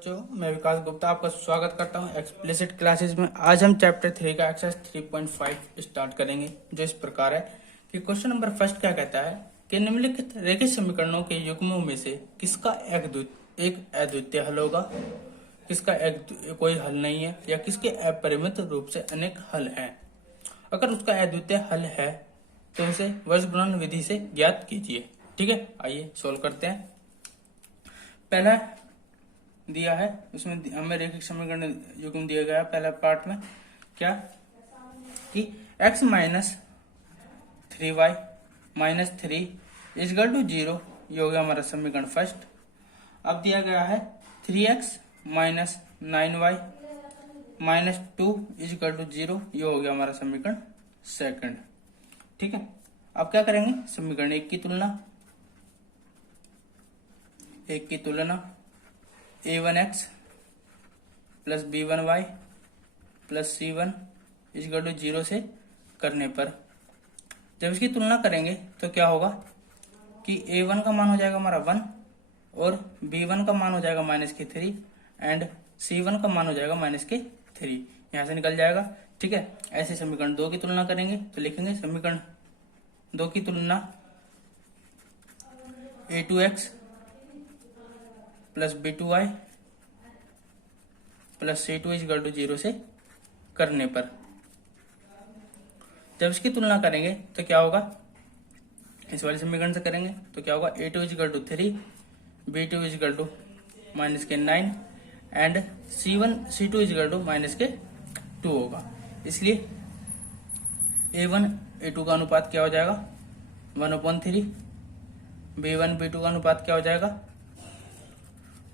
बच्चों, मैं विकास गुप्ता आपका स्वागत करता हूं एक्सप्लिसिट क्लासेस में। आज हम चैप्टर 3 का एक्सरसाइज 3.5 स्टार्ट करेंगे, जो इस प्रकार है कि क्वेश्चन नंबर फर्स्ट क्या कहता है कि निम्नलिखित रेखीय समीकरणों के युग्मों में से किसका एक अद्वितीय हल होगा, किसका कोई हल नहीं है, या किसके अपरिमित रूप से अनेक हल हैं। अगर उसका अद्वितीय हल है तो उसे वर्ग गुणन विधि से ज्ञात कीजिए। ठीक है, आइए सोल्व करते हैं। पहला दिया है, उसमें हमें रेखिक समीकरण युग्म दिया गया पहला पार्ट में क्या कि x minus 3y minus 3 equal to 0, ये हो गया हमारा समीकरण फर्स्ट। अब दिया गया है 3x minus 9y minus 2 is equal to 0, ये हो गया हमारा समीकरण सेकंड। ठीक है, अब क्या करेंगे, समीकरण एक की तुलना a1x plus b1y plus c1 is equal to 0 से करने पर जब इसकी तुलना करेंगे तो क्या होगा कि a1 का मान हो जाएगा हमारा 1 और b1 का मान हो जाएगा माइनस के 3 एंड c1 का मान हो जाएगा माइनस के 3, यहां से निकल जाएगा। ठीक है, ऐसे समीकरण 2 की तुलना करेंगे तो लिखेंगे समीकरण 2 की तुलना a2x plus b2y plus c2 is equal to 0 से करने पर जब इसकी तुलना करेंगे तो क्या होगा, इस वाले समीकरण से करेंगे तो क्या होगा a2 equal to 3, b2 equal to minus के 9 and c2 is equal to minus के 2 होगा। इसलिए a1 a2 का अनुपात क्या हो जाएगा 1/3, b1 b2 का अनुपात क्या हो जाएगा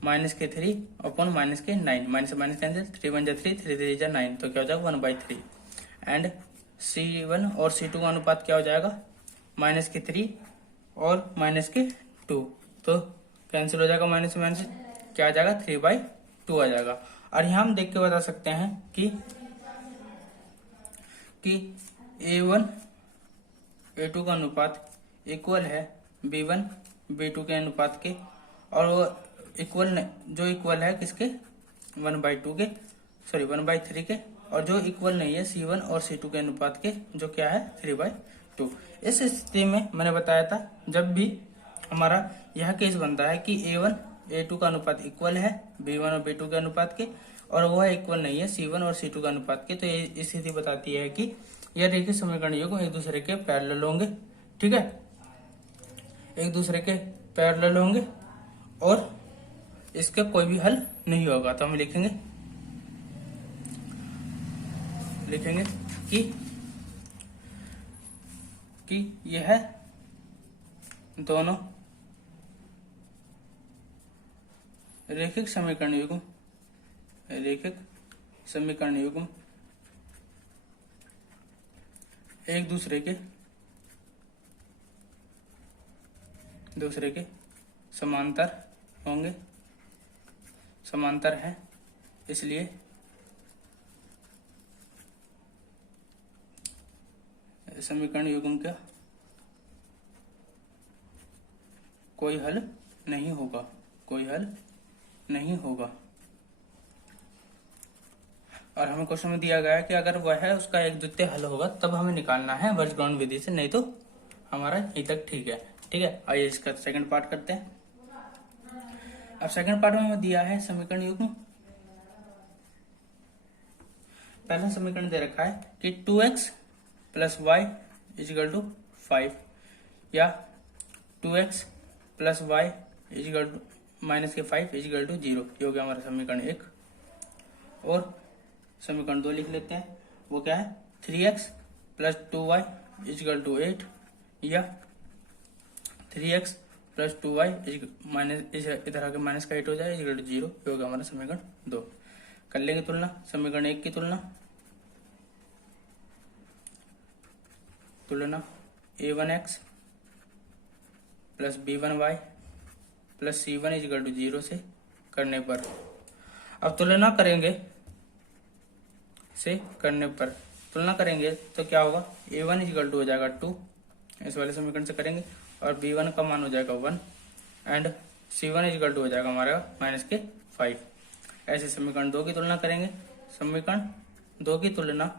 माइनस के 3 अपॉन माइनस के 9, माइनस से माइनस कैंसिल, 3 1 जा 3, 3 3 जा 9, तो क्या हो जाएगा 1/3 एंड c1 और c2 का अनुपात क्या हो जाएगा माइनस के 3 और माइनस के 2, तो कैंसिल हो जाएगा, माइनस से माइनस क्या आ जाएगा 3/2 आ जाएगा। और यहाँ हम देख के बता सकते हैं कि a1 a2 का अनुपात इक्वल है b1 b2 के अनुपात के, और वो जो इक्वल है किसके 1/3 के, और जो इक्वल नहीं है c1 और c2 के अनुपात के, जो क्या है 3/2। इस स्थिति में मैंने बताया था जब भी हमारा यह केस बनता है कि a1 a2 का अनुपात इक्वल है b1 और b2 के अनुपात के, और वह इक्वल नहीं है c1 और c2 के अनुपात के, तो ये स्थिति बताती है कि यह रेखीय समीकरण युग्म एक दूसरे के पैरेलल होंगे। ठीक है, एक दूसरे के पैरेलल होंगे और इसका कोई भी हल नहीं होगा। तो हम लिखेंगे कि यह दोनों रेखिक समीकरण युग्म एक दूसरे के समांतर है, इसलिए समीकरण युग्म का कोई हल नहीं होगा। और हमें क्वेश्चन में दिया गया है कि अगर वह है उसका एक द्वितीय हल होगा तब हमें निकालना है वर्ग गुणन विधि से, नहीं तो हमारा यहीं तक ठीक है। ठीक है, आइए इसका सेकंड पार्ट करते हैं। अब सेकंड पार्ट में हमें दिया है समीकरण युग्म, पहला समीकरण दे रखा है कि 2x plus y equal to 5 या 2x plus y equal to minus के 5 इजगल टू 0, ये हो गया हमारा समीकरण 1। और समीकरण 2 लिख लेते हैं, वो क्या है 3x plus 2y is equal to 8 या 3x प्लस 2y माइनस इधर आके माइनस का 8 हो जाए इजगल टू 0, ये होगा हमारा समीकरण 2। कर लेंगे तुलना, समीकरण 1 की तुलना a1x plus b1y plus c1 is equal to 0 से करने पर, अब तुलना करेंगे तो क्या होगा a1 इजगल टू हो जाएगा 2, इस वाले समीकरण से करेंगे, और b1 का मान हो जाएगा 1 एंड c1 इजगल टू हो जाएगा हमारा माइनस के 5। ऐसे समीकरण 2 की तुलना करेंगे। समीकरण 2 की तुलना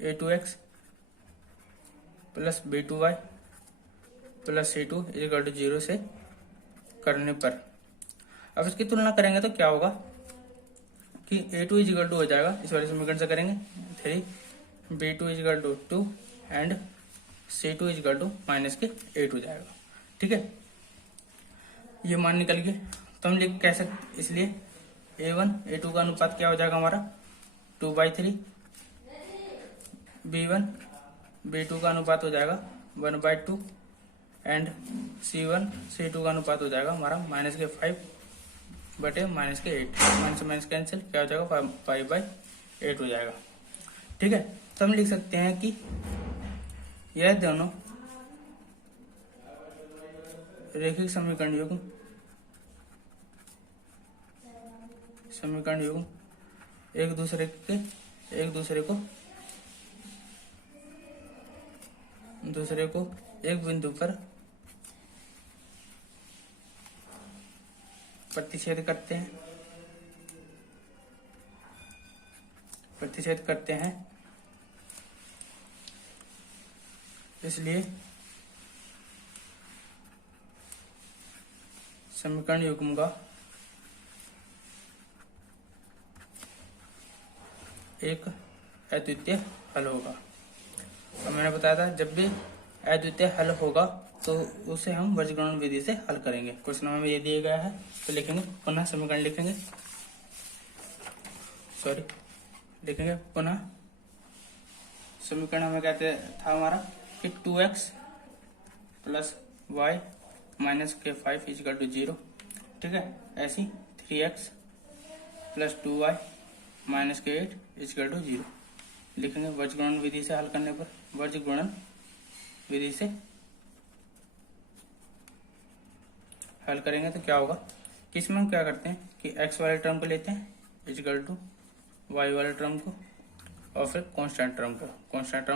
a2x plus b2y plus c2 equal to 0 से करने पर अब इसकी तुलना करेंगे तो क्या होगा कि a2 इक्वल टू हो जाएगा, इस वाले समीकरण से करेंगे 3, b2 equal to 2 and c2 equal to minus के 8 हो जाएगा। ठीक है, ये मान निकल गए तो हम लिख कह सकते, इसलिए a1 a2 का अनुपात क्या हो जाएगा हमारा 2/3, b1 b2 का अनुपात हो जाएगा 1/2 एंड c1 c2 का अनुपात हो जाएगा हमारा माइनस के 5 बटे माइनस के 8, माइनस से माइनस कैंसिल क्या हो जाएगा 5/8 हो जाएगा। ठीक है, तो हम लिख सकते हैं कि यह दोनों रैखिक समीकरण युग्म एक दूसरे को एक बिंदु पर प्रतिच्छेद करते हैं इसलिए समीकरण युग्म का एक अद्वितीय हल होगा। और मैंने बताया था जब भी अद्वितीय हल होगा तो उसे हम वर्गीकरण विधि से हल करेंगे। क्वेश्चन में ये दिया गया है तो लिखेंगे पुनः समीकरण लिखेंगे समीकरण हमें कहते था हमारा कि 2x प्लस वाई माइनस के 5 इक्वल टू 0। ठीक है, ऐसी 3x प्लस 2y माइनस के 8 इक्वल टू 0 लिखेंगे। वर्गीकरण विधि से हल करने पर वर्गीकरण विधि से हल करेंगे तो क्या होगा कि इसमें हम क्या करते हैं कि x वाले टर्म को लेते हैं इक्वल टू y वाले टर्म को और फिर कांस्टेंट टर्म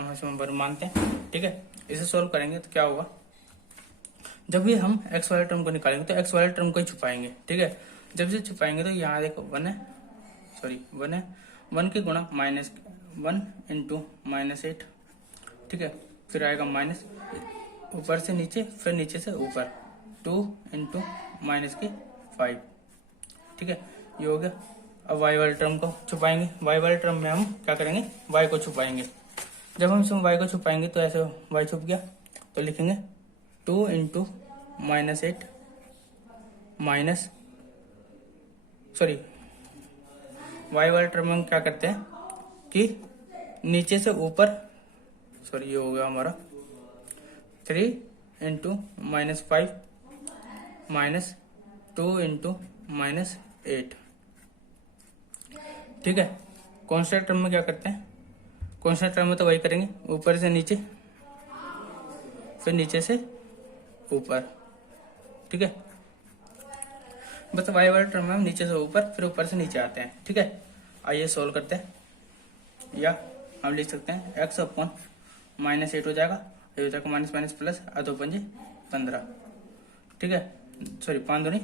हम वर्ग मानते हैं। ठीक है, इसे सोल्व करेंगे तो क्या होगा, जब भी हम x वाले टर्म को निकालेंगे तो x वाले टर्म को ही छुपाएंगे। ठीक है, जब से छुपाएंगे तो यहाँ देखो 1 है 1 के गुणा माइनस 1 इंटू -8। ठीक है, फिर आएगा माइनस ऊपर से नीचे फिर नीचे से ऊपर 2 इंटू माइनस के 5। ठीक है, ये हो गया। अब y वाले टर्म को छुपाएंगे। y वाले टर्म में हम क्या करेंगे y को छुपाएंगे। जब हम इसमें y को छुपाएंगे तो ऐसे y छुप गया तो लिखेंगे 2 इंटू -8 माइनस y वाले टर्म में हम क्या करते हैं कि नीचे से ऊपर ये हो गया हमारा 3 इंटू -5 माइनस 2 इंटू -8। ठीक है, कांस्टेंट टर्म में क्या करते हैं, कांस्टेंट टर्म में तो वही करेंगे ऊपर से नीचे फिर नीचे से ऊपर। ठीक है, बस y वाले टर्म में हम नीचे से ऊपर फिर ऊपर से नीचे आते हैं। ठीक है, आइए सोल्व करते हैं। या हम लिख सकते हैं x अपॉन -8 हो जाएगा, ये हो जाएगा माइनस प्लस आधो पंजे 15। ठीक है, 5 दूनी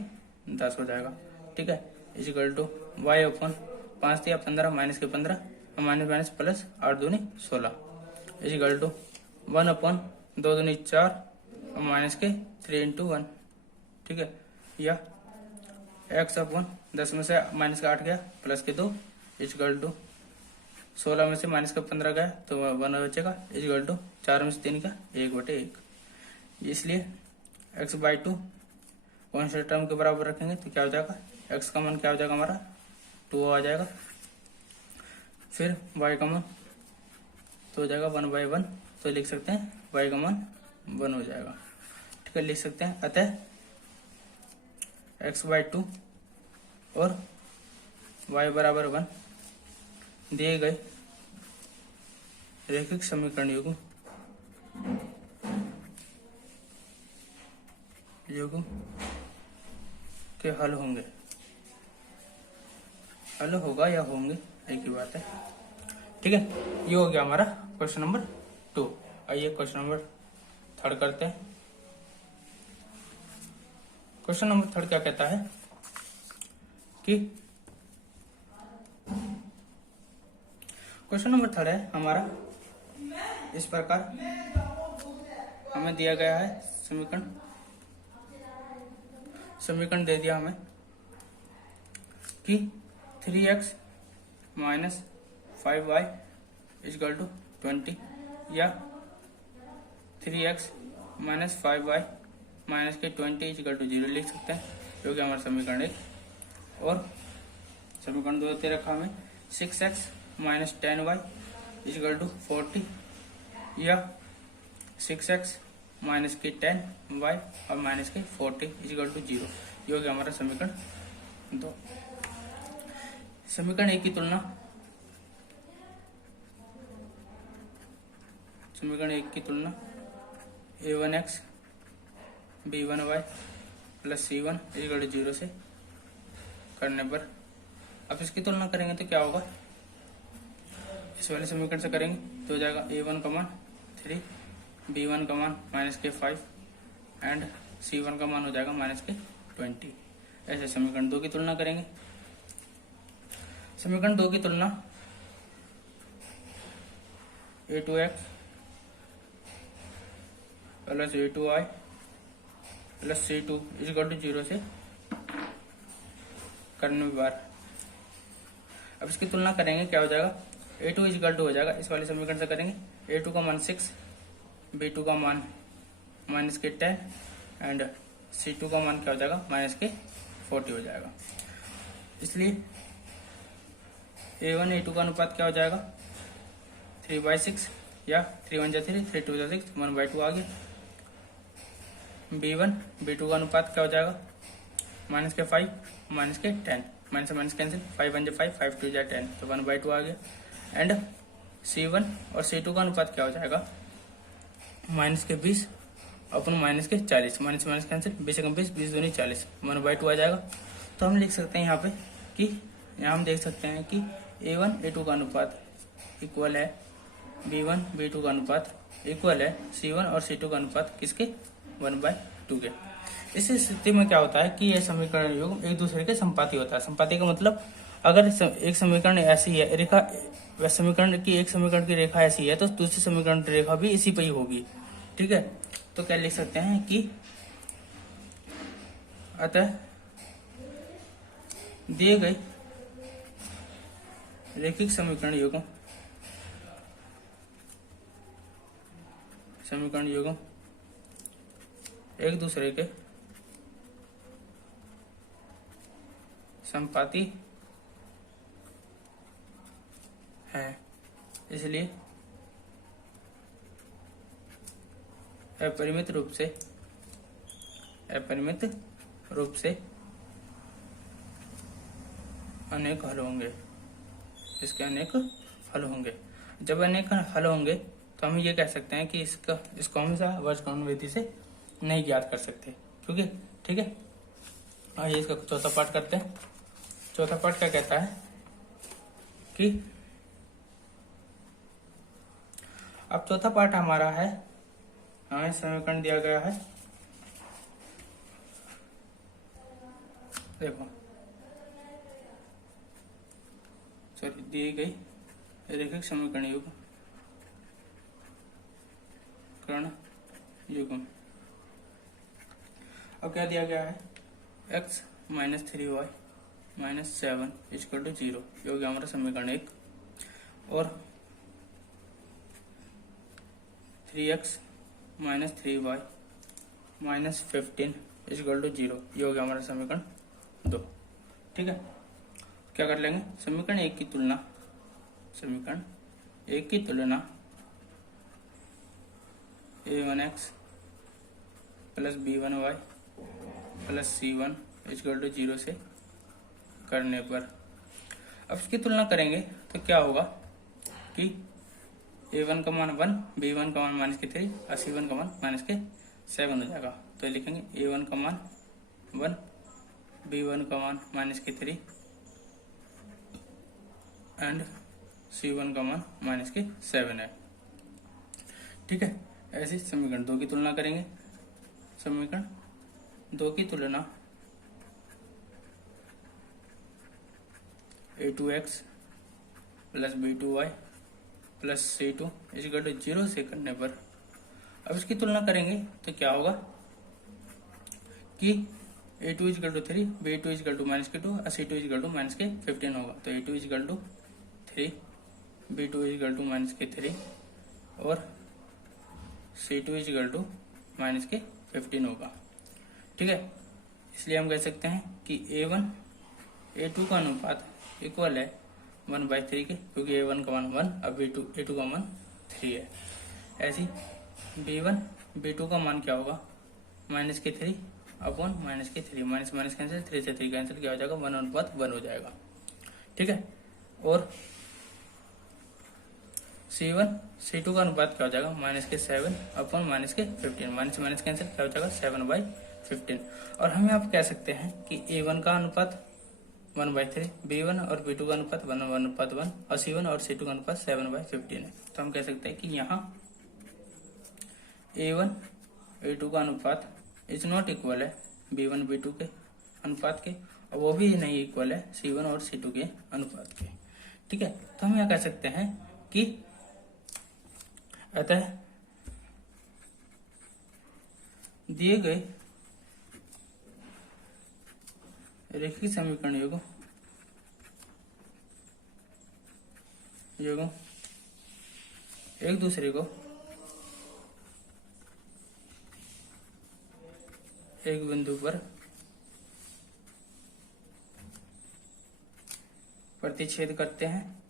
10 हो जाएगा। ठीक है, इक्वल टू y अपॉन 5 दिया 15 माइनस के 15 माइनस प्लस 8 दूनी 16 इक्वल टू 1 अपॉन 2 दूनी 4 माइनस के 3 इंटू 1। ठीक है, या x अपॉन 10 में से माइनस का 8 गया प्लस के 2 इक्वल टू 16 में से माइनस का 15 गया तो 1 बचेगा इक्वल टू 4 में से 3 का 1/1। इसलिए x/2 कांस्टेंट टर्म के बराबर रखेंगे तो क्या हो जाएगा, x का मान क्या हो जाएगा हमारा 2 आ जाएगा। फिर y का मान तो हो जाएगा 1/1, तो लिख सकते हैं y का मान 1 हो जाएगा। ठीक है, लिख सकते हैं अतः x/2 और y बराबर 1 दिए गए रैखिक समीकरण युग्म के हल होगा या होंगे एक ही बात है। ठीक है, ये हो गया हमारा क्वेश्चन नंबर 2। आइए क्वेश्चन नंबर 3 करते हैं। क्वेश्चन नंबर 3 क्या कहता है कि क्वेश्चन नंबर 3 है हमारा इस प्रकार, हमें दिया गया है समीकरण दे दिया हमें कि 3x minus 5y is equal to 20 या 3x माइनस 5y माइनस के 20 इजकल टू 0 लिख सकते हैं, जो कि हमारा समीकरण 1। और समीकरण 2 दे रखा हमें 6x minus 10y is equal to 40 या 6x माइनस के 10y और माइनस के 40 इजकल टू 0, जो कि हमारा समीकरण 2। समीकरण 1 की तुलना a1x b1y plus c1 is equal to 0 से करने पर, अब इसकी तुलना करेंगे तो क्या होगा, इस वाले समीकरण से करेंगे तो हो जाएगा a1 का मान 3, b1 का मान माइनस के 5 एंड c1 का मान हो जाएगा माइनस के 20। ऐसे समीकरण 2 की तुलना करेंगे। समीकरण 2 की तुलना a2x plus a2y plus c2 is equal to 0 से करने बार, अब इसकी तुलना करेंगे क्या हो जाएगा, a2 इजकल टू हो जाएगा इस वाले समीकरण से करेंगे a2 का मान 6, b2 का मान माइनस के 10 एंड c2 का मान क्या हो जाएगा माइनस के 40 हो जाएगा। इसलिए a1 a2 का अनुपात क्या हो जाएगा 3/6 या 3 1 3 3 2 6 1/2 आ गया। b1 b2 का अनुपात क्या हो जाएगा माइनस के 5 माइनस के 10, माइनस से माइनस कैंसिल, 5 1 5 5 2 10 तो 1/2 आ गया। एंड c1 और c2 का अनुपात क्या हो जाएगा माइनस के 20 अपन माइनस के 40, माइनस माइनस कैंसिल, 20 से 20 20 दूनी 40 1/2 आ जाएगा। तो हम लिख सकते हैं यहाँ पे कि यहाँ हम देख सकते हैं कि a1 a2 का अनुपात इक्वल है b1 b2 का अनुपात इक्वल है c1 और c2 का अनुपात किसके 1/2 के। इस स्थिति में क्या होता है कि यह समीकरण योग एक दूसरे के संपाती होता है। संपाती का मतलब अगर एक समीकरण ऐसी है रेखा, समीकरण की रेखा ऐसी है तो दूसरे समीकरण की रेखा भी इसी पे ही होगी। ठीक है, तो क्या लिख सकते हैं कि अतः दिए गए रैखिक समीकरण युग्म एक दूसरे के संपाती है, इसलिए अपरिमित रूप से अनेक हल होंगे, इसके अनेक हल होंगे। जब अनेक हल होंगे तो हम ये कह सकते हैं कि इसको हम वर्गीकरण विधि से नहीं ज्ञात कर सकते, क्योंकि ठीक है। आइए इसका चौथा पार्ट करते हैं। चौथा पार्ट क्या कहता है कि अब चौथा पार्ट हमारा है, हमें समीकरण दिया गया है, देखो सॉरी दी गई रैखिक समीकरण युग्म। अब क्या दिया गया है x minus 3y minus 7 equal to 0, जो कि हमारा समीकरण 1, और 3x minus 3y minus 15 equal to 0, जो कि हमारा समीकरण 2। ठीक है, क्या कर लेंगे, समीकरण 1 की तुलना a1x plus b1y plus c1 equal to 0 से करने पर, अब इसकी तुलना करेंगे तो क्या होगा कि a1 का मान 1, b1 का मान माइनस के 3 और c1 का मान माइनस के 7 हो जाएगा। तो लिखेंगे a1 का मान 1, b1 का मान माइनस के 3 एंड c1 का मान माइनस के 7 है। ठीक है, ऐसे समीकरण 2 की तुलना करेंगे। समीकरण 2 की तुलना a2x plus b2y plus c2 equal to 0 से करने पर अब इसकी तुलना करेंगे तो क्या होगा कि a2 equal to 3, b2 equal to -2 और c2 इक्वल टू -15 होगा। तो a2 equal to 3, b2 equal to -3 और c2 इक्वल टू -15 होगा। ठीक है, इसलिए हम कह सकते हैं कि a1 a2 का अनुपात इक्वल है 1/3 के, क्योंकि a1 का मान 1 अब a2 का मान 3 है। ऐसी b1 b2 का मान क्या होगा -3 अपॉन -3, माइनस कैंसिल, 3 से 3 कैंसिल, क्या हो जाएगा 1/1 हो जाएगा। ठीक है, और c1 c2 का अनुपात क्या हो जाएगा -7 अपॉन -15, माइनस कैंसिल, क्या हो जाएगा 7/15। और हम यहाँ पे कह सकते हैं कि a1 का अनुपात 1/3, b1 और b2 का अनुपात 1/1 और c1 और c2 का अनुपात 7/15 है। तो हम कह सकते हैं कि यहाँ a1 a2 का अनुपात इज नॉट इक्वल है b1 b2 के अनुपात के, और वो भी नहीं इक्वल है c1 और c2 के अनुपात के। ठीक है, तो हम यह कह सकते हैं कि अतः दिए गए रेखीय समीकरण योगों एक दूसरे को एक बिंदु पर प्रतिच्छेद करते हैं,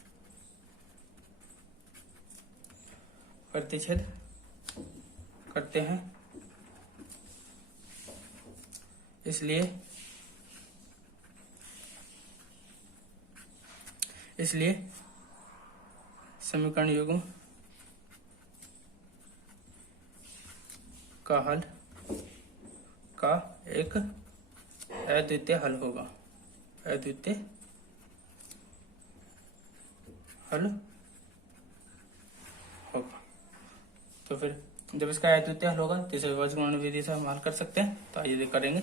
इसलिए समीकरण युग्म का हल का एक अद्वितीय हल होगा। तो फिर जब इसका अद्वितीय हल होगा तो इसे विभाज्य गुणन विधि से हम हल कर सकते हैं। तो आइए करेंगे,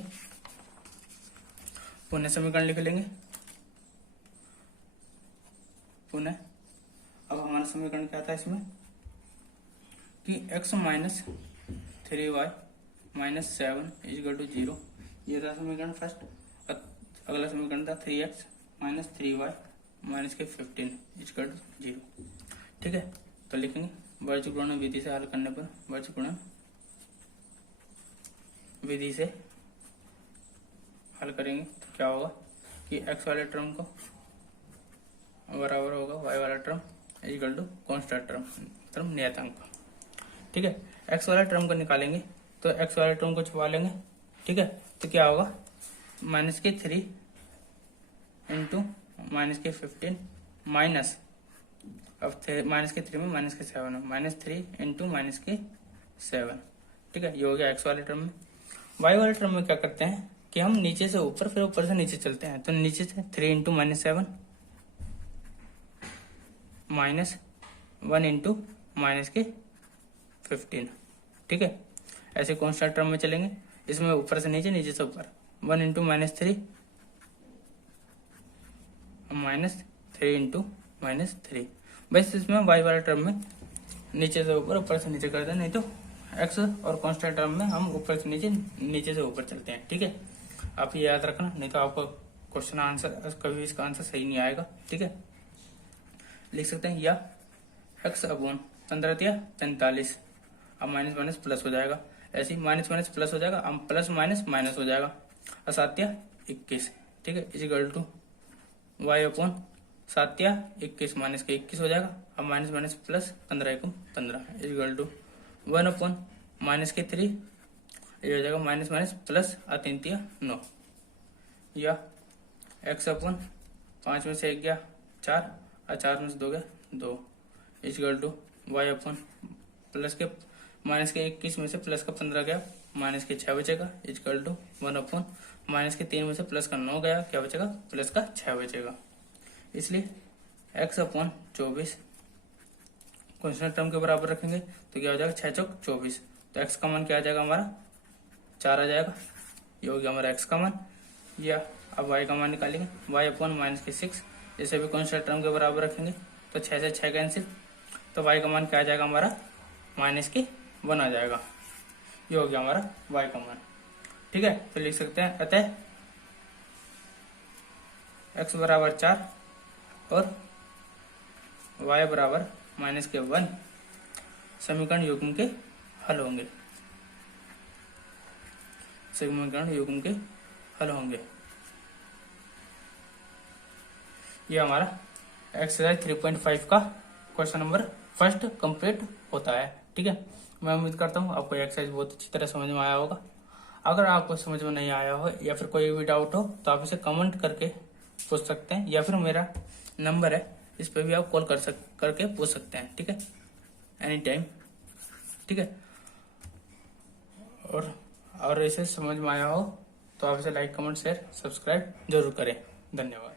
पुनः समीकरण लिख लेंगे। पुनः अब हमारा समीकरण क्या था इसमें कि x minus 3y minus 7 equal to 0, ये था समीकरण फर्स्ट। अगला समीकरण था 3x माइनस 3y माइनस के 15 इक्वल टू 0। ठीक है, तो लिखेंगे विभाज्य गुणन विधि से हल करने पर, विभाज्य गुणन विधि से हल करेंगे तो क्या होगा कि x वाले टर्म को बराबर होगा y वाला term equal to constant term नियतांक। ठीक है, x वाला टर्म को निकालेंगे तो x वाले टर्म को छुपा लेंगे। ठीक है, तो क्या होगा -3 इंटू -15 माइनस, अब -3 में -7 है, -3 इंटू -7। ठीक है, ये हो गया x वाले टर्म में। y वाले टर्म में क्या करते हैं कि हम नीचे से ऊपर फिर ऊपर से नीचे चलते हैं। तो नीचे से 3 इंटू -7 माइनस 1 इंटू -15। ठीक है, ऐसे कांस्टेंट टर्म में चलेंगे, इसमें ऊपर से नीचे नीचे से ऊपर 1 इंटू -3 -3 इंटू -3। बस इसमें y वाला टर्म में नीचे से ऊपर से नीचे करते हैं, नहीं तो x और कांस्टेंट टर्म में हम ऊपर से नीचे से ऊपर चलते हैं। ठीक है, आप ये याद रखना, नहीं तो आपका क्वेश्चन आंसर कभी इसका आंसर सही नहीं आएगा। ठीक है, लिख सकते हैं या x अपॉन 15 अब माइनस प्लस हो जाएगा, ऐसे ही माइनस प्लस हो जाएगा, अब प्लस माइनस हो जाएगा, असात्य 21। ठीक है, equal to y upon 21 minus के 21 हो जाएगा, अब minus plus 15 equal to 1 upon -3, ये हो जाएगा माइनस प्लस 3 9, या x अपॉन 5 में से 1 गया 4 और 4 में से 2 गया 2 equal to y upon plus के -21 में से प्लस का 15 गया, माइनस के 6 बचेगा इक्वल टू 1 अपॉन -3 में से प्लस का 9 गया, क्या बचेगा प्लस का 6 बचेगा। इसलिए x अपॉन 24 कांस्टेंट टर्म के बराबर रखेंगे तो क्या हो जाएगा 6 चौक 24। तो x का मान क्या आ जाएगा हमारा 4 आ जाएगा, ये हो गया हमारा x का मान। या अब y का मान निकालेंगे, y अपॉन -6 जैसे भी कॉन्स्टेंट टर्म के बराबर रखेंगे तो 6 से 6 कैंसिल, तो y का मान क्या आ जाएगा हमारा -1 आ जाएगा। ये हो गया हमारा y का मान। ठीक है, तो लिख सकते हैं अतः x बराबर 4 और y बराबर -1 समीकरण युग्म के हल होंगे। समीकरण युग्म के हल होंगे। ये हमारा एक्सरसाइज 3.5 का क्वेश्चन नंबर फर्स्ट कंप्लीट होता है। ठीक है, मैं उम्मीद करता हूँ आपको एक्सरसाइज बहुत अच्छी तरह समझ में आया होगा। अगर आपको समझ में नहीं आया हो या फिर कोई भी डाउट हो तो आप इसे कमेंट करके पूछ सकते हैं, या फिर मेरा नंबर है इस पे भी आप कॉल करके पूछ सकते हैं। ठीक है, एनी टाइम। ठीक है, और इसे समझ में आया हो तो आप इसे लाइक, कमेंट, शेयर, सब्सक्राइब जरूर करें। धन्यवाद।